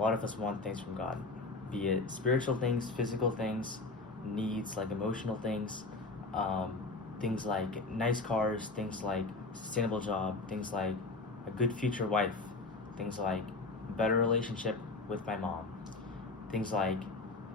lot of us want things from God, be it spiritual things, physical things, needs like emotional things, things like nice cars, things like sustainable job, things like a good future wife, things like better relationship with my mom, things like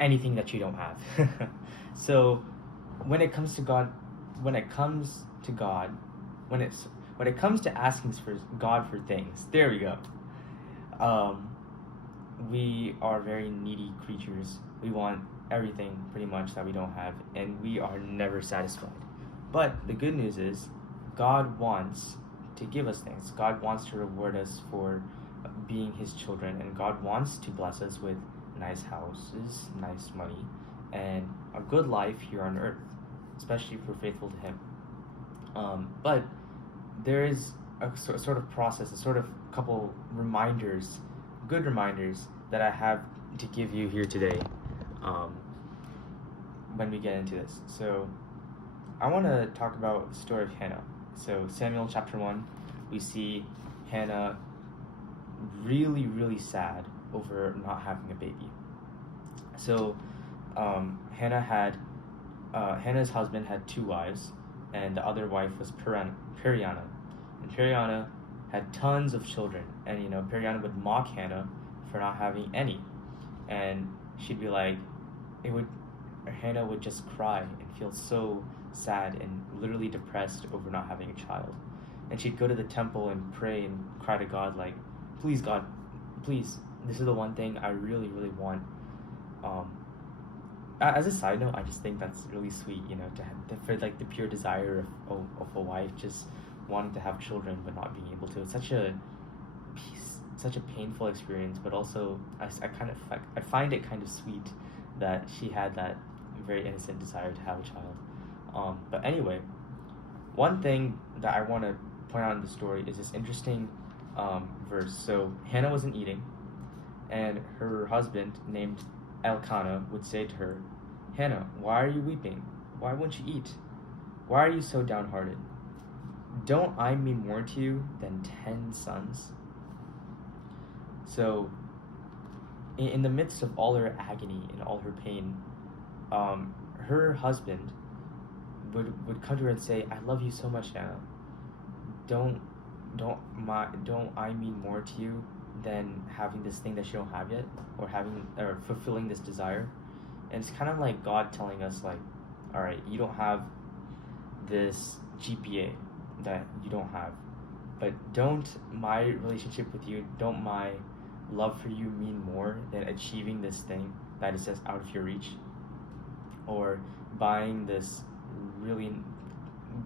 anything that you don't have. So when it comes to God, when it comes to God, when it's when it comes to asking for God for things, there we go. We are very needy creatures. We want everything pretty much that we don't have, and we are never satisfied. But the good news is, God wants to give us things. God wants to reward us for being His children, and God wants to bless us with nice houses, nice money, and a good life here on earth, especially if we're faithful to Him. But there is a sort of process, a sort of couple reminders, good reminders that I have to give you here today when we get into this. So I want to talk about the story of Hannah. So Samuel chapter 1, we see Hannah really, really sad over not having a baby. So Hannah's husband had 2 wives, and the other wife was Periana. And Periana had tons of children, and Periana would mock Hannah for not having any, and she'd be like, Hannah would just cry and feel so sad and literally depressed over not having a child, and she'd go to the temple and pray and cry to God like, please God, please, this is the one thing I really, really want. As a side note, I just think that's really sweet, for like the pure desire of a wife just wanting to have children but not being able to. It's such a painful experience, but also I find it kind of sweet that she had that very innocent desire to have a child. But anyway, one thing that I want to point out in the story is this interesting verse. So Hannah wasn't eating, and her husband, named Elkanah, would say to her, Hannah, why are you weeping? Why won't you eat? Why are you so downhearted? Don't I mean more to you than 10 sons? So, in the midst of all her agony and all her pain, her husband would come to her and say, I love you so much, Hannah. Don't I mean more to you than having this thing that you don't have yet, or fulfilling this desire? And it's kind of like God telling us, like, all right, you don't have this GPA that you don't have, but don't my relationship with you, don't my love for you mean more than achieving this thing that is just out of your reach, or buying this really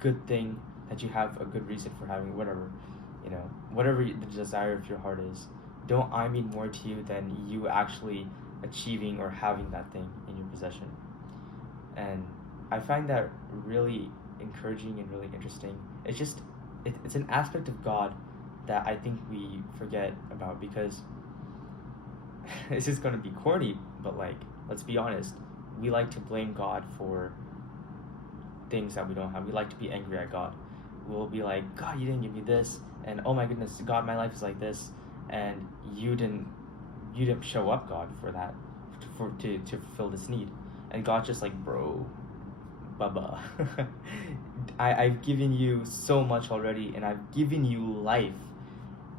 good thing that you have a good reason for having, whatever the desire of your heart is. Don't I mean more to you than you actually achieving or having that thing in your possession? And I find that really encouraging and really interesting. It's an aspect of God that I think we forget about, because this is going to be corny, but like, let's be honest, we like to blame God for things that we don't have. We like to be angry at God. We'll be like, God, you didn't give me this, and oh my goodness, God, my life is like this, and you didn't show up, God, for that, to fulfill this need. And God's just like, bro, baba, I've given you so much already, and I've given you life,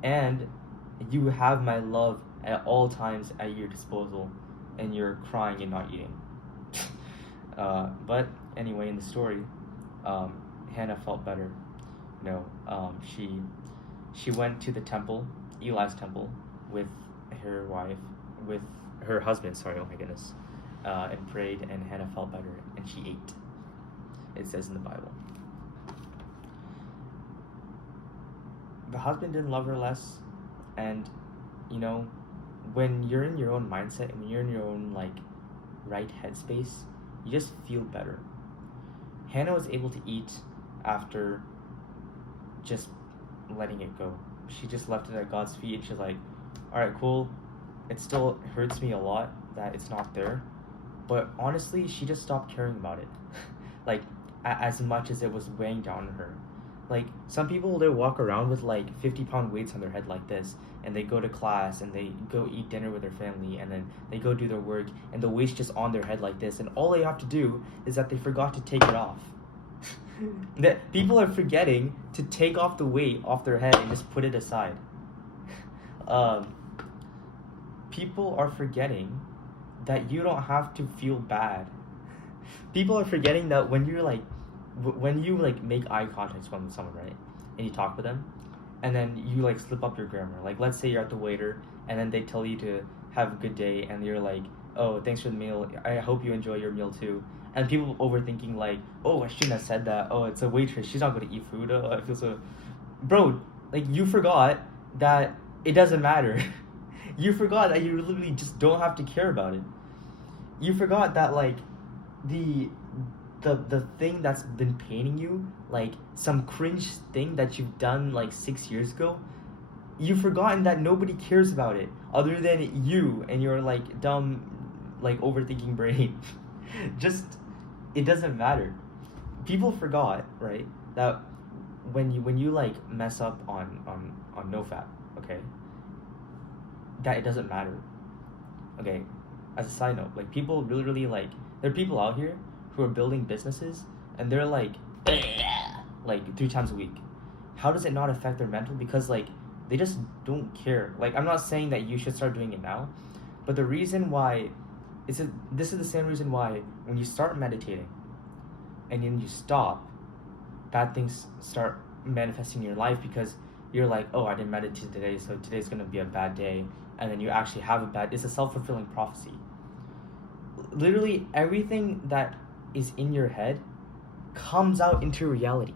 and you have my love at all times at your disposal, and you're crying and not eating. But anyway, in the story, Hannah felt better. She went to the temple, Eli's temple, with her husband, sorry, oh my goodness, and prayed, and Hannah felt better, and she ate. It says in the Bible. The husband didn't love her less, and when you're in your own mindset and when you're in your own right headspace, you just feel better. Hannah was able to eat after just letting it go. She just left it at God's feet, and she's like, all right, cool. It still hurts me a lot that it's not there, but honestly, she just stopped caring about it. As much as it was weighing down on her. Some people, they walk around with 50-pound weights on their head like this, and they go to class and they go eat dinner with their family and then they go do their work and the weight's just on their head like this, and all they have to do is that they forgot to take it off. That people are forgetting to take off the weight off their head and just put it aside. People are forgetting that you don't have to feel bad. People are forgetting that when you're like, when you like make eye contact with someone, right, and you talk with them, and then you like slip up your grammar. Like, let's say you're at the waiter, and then they tell you to have a good day, and you're like, oh, thanks for the meal. I hope you enjoy your meal too. And people overthinking like, oh, I shouldn't have said that. Oh, it's a waitress. She's not going to eat food. Oh, I feel so. Bro, like you forgot that it doesn't matter. You forgot that you literally just don't have to care about it. You forgot that like the thing that's been paining you, like some cringe thing that you've done like 6 years ago, you've forgotten that nobody cares about it other than you and your like dumb like overthinking brain. Just, it doesn't matter. People forgot, right, that when you like mess up on nofap, okay, that it doesn't matter. Okay, as a side note, like people literally like, there are people out here who are building businesses and they're like 3 times a week. How does it not affect their mental? Because like they just don't care. Like, I'm not saying that you should start doing it now, but the reason why this is the same reason why when you start meditating and then you stop, bad things start manifesting in your life, because you're like, oh, I didn't meditate today, so today's gonna be a bad day, and then you actually have a bad. It's a self-fulfilling prophecy. Literally everything that is in your head comes out into reality.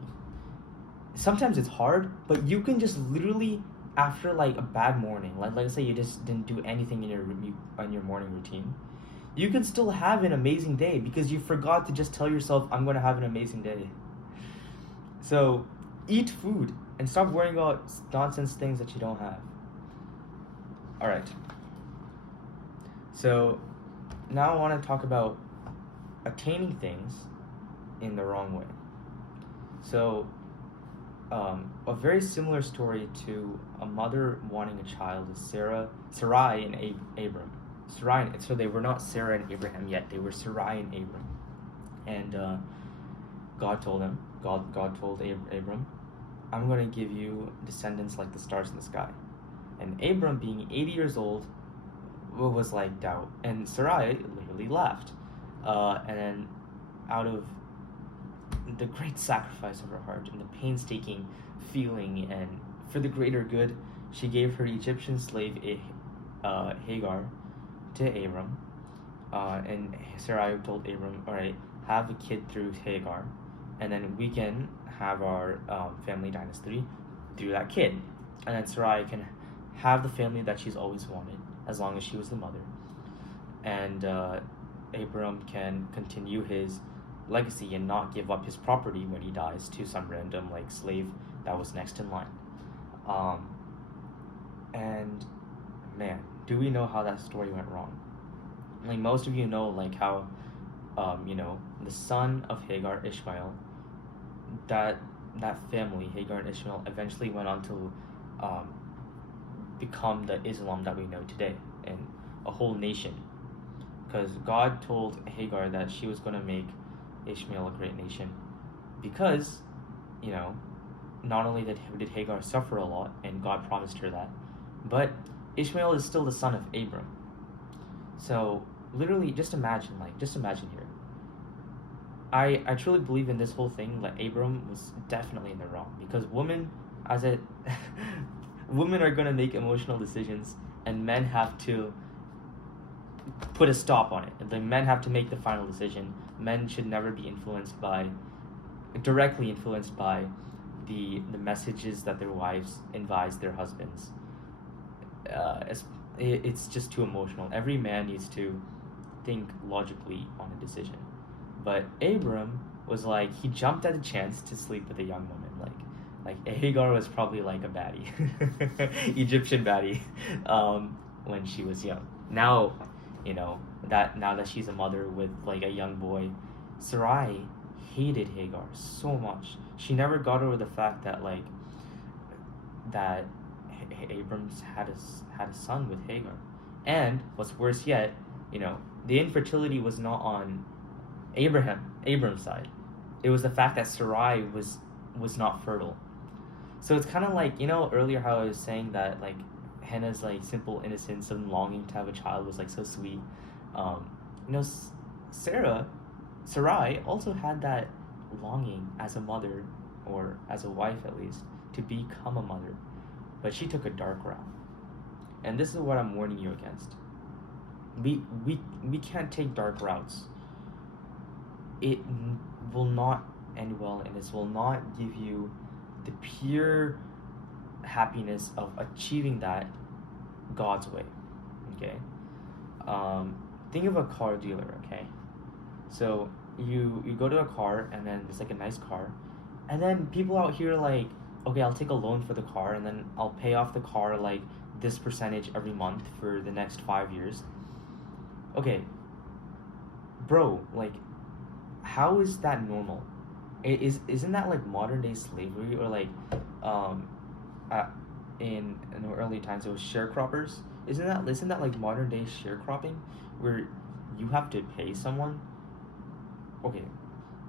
Sometimes it's hard, but you can just literally, after like a bad morning, like let's say you just didn't do anything in your morning routine, you can still have an amazing day because you forgot to just tell yourself, I'm going to have an amazing day. So eat food and stop worrying about nonsense things that you don't have. All right. So now I want to talk about attaining things in the wrong way. So a very similar story to a mother wanting a child is Sarai and Abram. So they were not Sarah and Abraham yet. They were Sarai and Abram. And God told Abram, I'm going to give you descendants like the stars in the sky. And Abram, being 80 years old, was like, doubt. And Sarai literally laughed. And then out of the great sacrifice of her heart and the painstaking feeling and for the greater good, she gave her Egyptian slave Hagar to Abram. And Sarai told Abram, all right, have a kid through Hagar, and then we can have our family dynasty through that kid. And then Sarai can have the family that she's always wanted, as long as she was the mother. And Abram can continue his legacy and not give up his property when he dies to some random like slave that was next in line. And man, do we know how that story went wrong? Like, most of you know like how the son of Hagar, Ishmael, that family, Hagar and Ishmael, eventually went on to become the Islam that we know today, and a whole nation, because God told Hagar that she was going to make Ishmael a great nation, because not only did Hagar suffer a lot, and God promised her that, but Ishmael is still the son of Abram. So literally, just imagine here. I truly believe in this whole thing that Abram was definitely in the wrong, because women are going to make emotional decisions, and men have to put a stop on it. The men have to make the final decision. Men should never be directly influenced by the messages that their wives advise their husbands. It's just too emotional. Every man needs to think logically on a decision. But Abram was like, he jumped at the chance to sleep with a young woman. Like Hagar was probably like a baddie, Egyptian baddie, when she was young. Now, now that she's a mother with like a young boy, Sarai hated Hagar so much. She never got over the fact that Abram's had a son with Hagar, and what's worse yet, the infertility was not on Abram's side. It was the fact that Sarai was not fertile. So it's kind of like, earlier how I was saying that like Hannah's like simple innocence and longing to have a child was like so sweet. Um, Sarah, Sarai also had that longing as a mother, or as a wife at least, to become a mother, but she took a dark route. And this is what I'm warning you against. We can't take dark routes. It will not end well, and this will not give you the pure happiness of achieving that God's way. Okay. Think of a car dealer. Okay. So you go to a car, and then it's like a nice car, and then people out here like, okay, I'll take a loan for the car, and then I'll pay off the car like this percentage every month for the next 5 years. Okay, bro, like, how is that normal? Isn't that like modern day slavery, or like, in the early times it was sharecroppers? Isn't that like modern day sharecropping, where you have to pay someone? Okay,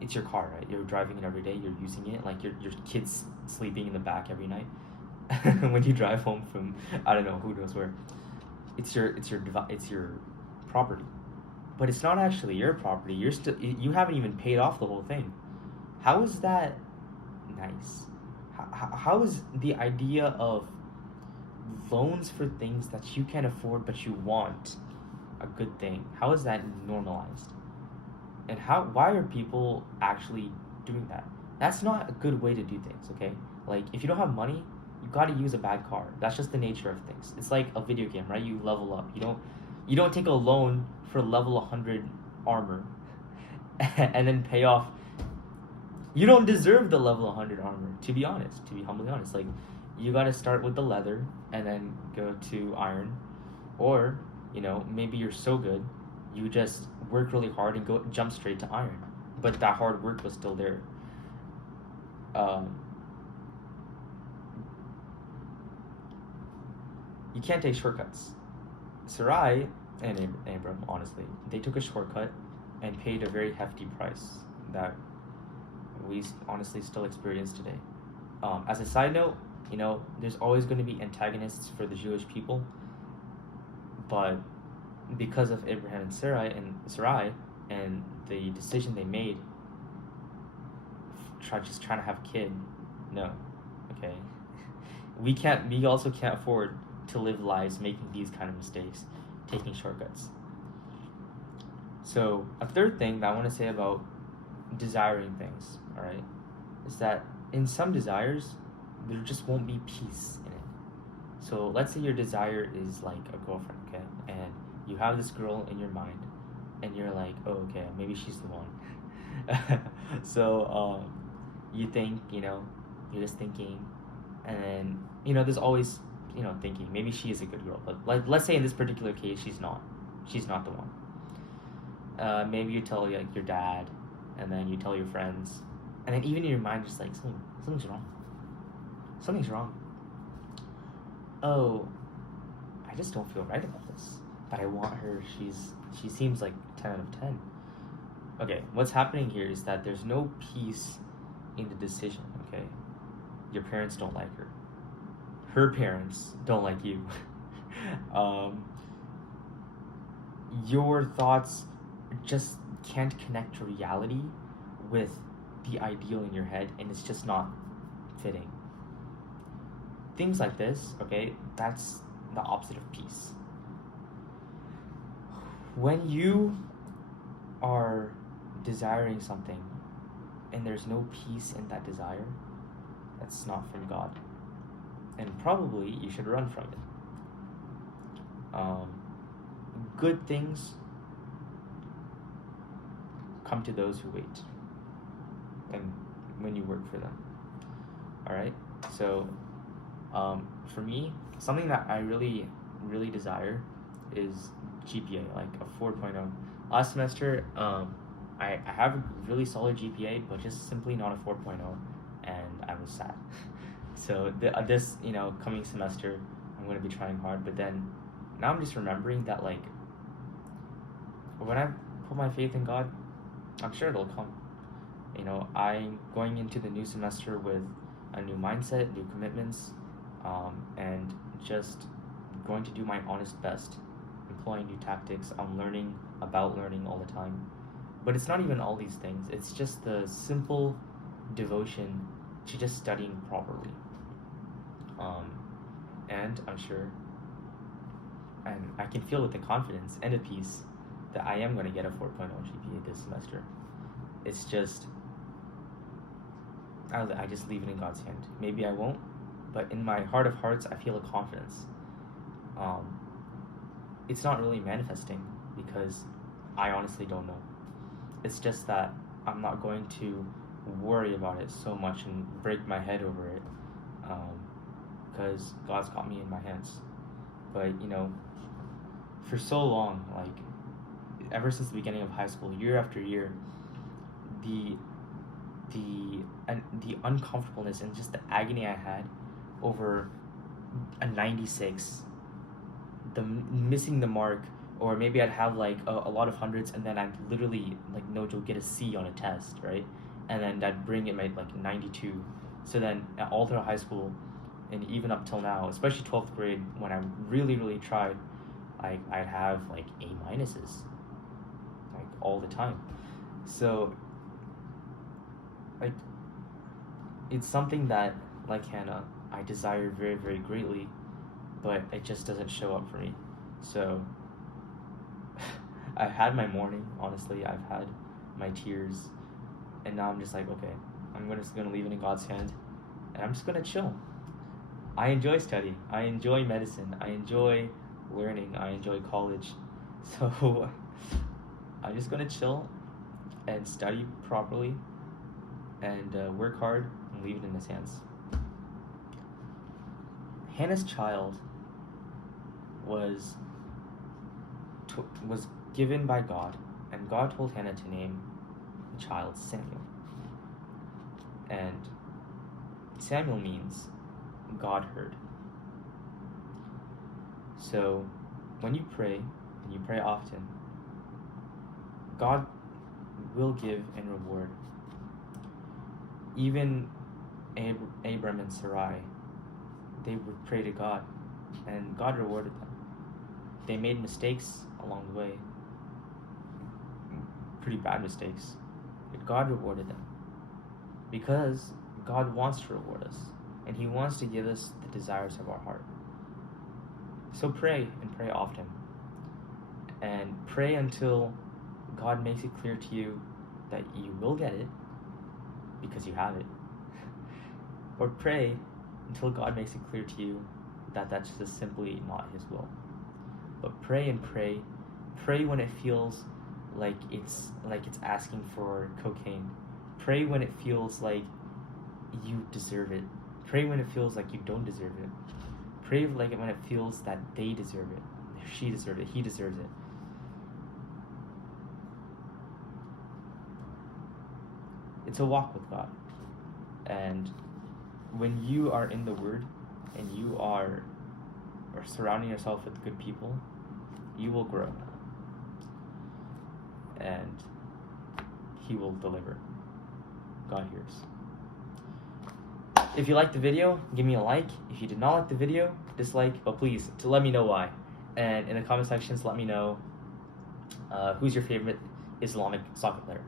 it's your car, right? You're driving it every day. You're using it. Like your kid's sleeping in the back every night when you drive home from, I don't know, who knows where. It's your property, but it's not actually your property. You haven't even paid off the whole thing. How is that nice? How is the idea of loans for things that you can't afford but you want a good thing? How is that normalized? And why are people actually doing that? That's not a good way to do things, okay? Like, if you don't have money, you got to use a bad car. That's just the nature of things. It's like a video game, right? You level up. You don't take a loan for level 100 armor and then pay off. You don't deserve the level 100 armor, to be humbly honest. Like, you got to start with the leather and then go to iron, or maybe you're so good you just work really hard and jump straight to iron, but that hard work was still there. You can't take shortcuts. Sarai and Abram, honestly, they took a shortcut and paid a very hefty price that we honestly still experience today. As a side note, there's always going to be antagonists for the Jewish people, but because of Abraham and Sarai and the decision they made, just trying to have a kid, no, okay. We also can't afford to live lives making these kind of mistakes, taking shortcuts. So a third thing that I want to say about desiring things, all right, is that in some desires there just won't be peace in it. So let's say your desire is like a girlfriend, okay, and you have this girl in your mind, and you're like, oh, okay, maybe she's the one. So you think, you're just thinking, and then there's always thinking maybe she is a good girl, but like, let's say in this particular case she's not the one. Maybe you tell like your dad, and then you tell your friends, and then even in your mind just like, something's wrong. Oh, I just don't feel right about this, but I want her. She seems like 10 out of 10. Okay, what's happening here is that there's no peace in the decision, okay? Your parents don't like her. Her parents don't like you. Your thoughts just can't connect to reality with the ideal in your head, and it's just not fitting. Things like this, okay, that's the opposite of peace. When you are desiring something and there's no peace in that desire, that's not from God, and probably you should run from it. Good things come to those who wait, and when you work for them. All right, so for me, something that I really desire is GPA, like a 4.0. Last semester, I have a really solid GPA, but just simply not a 4.0, and I was sad. So this coming semester, I'm going to be trying hard. But then now I'm just remembering that, like, when I put my faith in God, I'm sure it'll come. You know, I'm going into the new semester with a new mindset, new commitments, and just going to do my honest best, employing new tactics. I'm learning about learning all the time. But it's not even all these things. It's just the simple devotion to just studying properly. And I'm sure, and I can feel with the confidence and the peace that I am going to get a 4.0 GPA this semester. It's just, I just leave it in God's hand. Maybe I won't, but in my heart of hearts, I feel a confidence. It's not really manifesting because I honestly don't know. It's just that I'm not going to worry about it so much and break my head over it, because God's got me in my hands. But, you know, for so long, like, ever since the beginning of high school, year after year, the uncomfortableness and just the agony I had over a 96, the missing the mark, or maybe I'd have like a lot of hundreds, and then I'd literally, like, no joke, get a C on a test, right? And then I'd bring it like 92. So then all through high school, and even up till now, especially 12th grade, when I really tried, I'd have like A minuses, like, all the time. So, like, it's something that, like Hannah, I desire very greatly, but it just doesn't show up for me. So I've had my mourning, honestly. I've had my tears, and now I'm just like, okay, I'm just gonna leave it in God's hand, and I'm just gonna chill. I enjoy studying. I enjoy medicine. I enjoy learning. I enjoy college. So I'm just gonna chill and study properly and work hard and leave it in His hands. Hannah's child was given by God, and God told Hannah to name the child Samuel. And Samuel means God heard. So when you pray, and you pray often, God will give and reward. Even Abram and Sarai, they would pray to God, and God rewarded them. They made mistakes along the way, pretty bad mistakes, but God rewarded them, because God wants to reward us, and He wants to give us the desires of our heart. So pray, and pray often, and pray until God makes it clear to you that you will get it because you have it. Or pray until God makes it clear to you that that's just simply not His will. But pray and pray. Pray when it feels like it's asking for cocaine. Pray when it feels like you deserve it. Pray when it feels like you don't deserve it. Pray when it feels that they deserve it. She deserves it. He deserves it. It's a walk with God. And when you are in the Word and you are surrounding yourself with good people, you will grow. And He will deliver. God hears. If you liked the video, give me a like. If you did not like the video, dislike, but please, to let me know why. And in the comment sections, let me know who's your favorite Islamic soccer player.